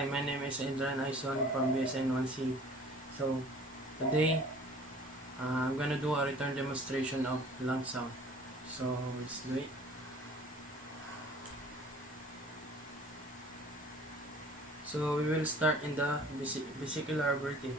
Hi, my name is Adrian Aison from BSN1C. So, today, I'm gonna do a return demonstration of lung sound. So, let's do it. So, we will start in the vesicular breathing.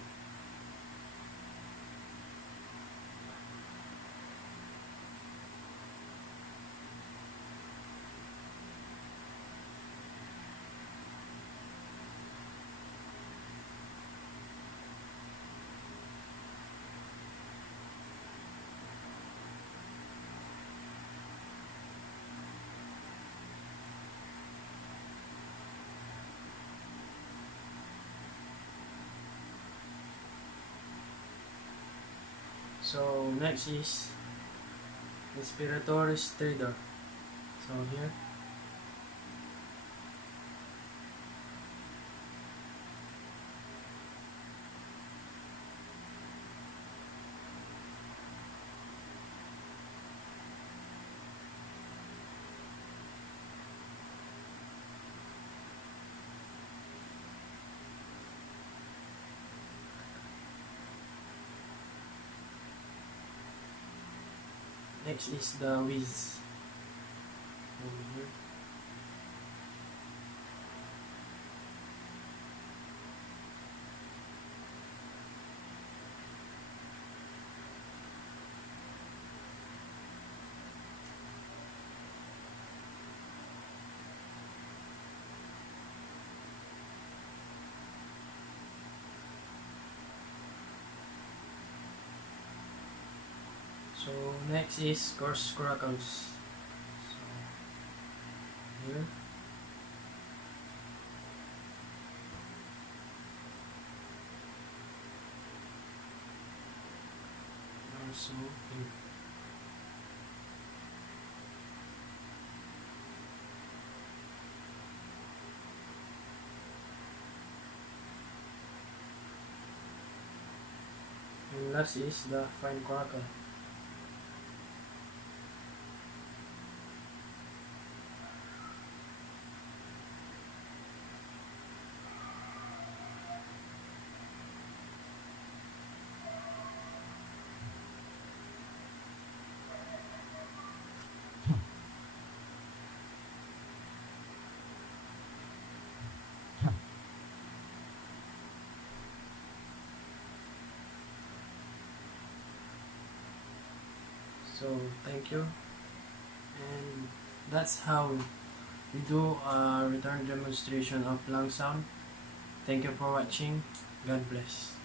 So, next is respiratory stridor. So, here. Next is the wheeze. Over here. So, next is coarse crackles. So, here. Also here. And last is the fine crackle. So thank you, and that's how we do a return demonstration of lung sound. Thank you for watching. God bless.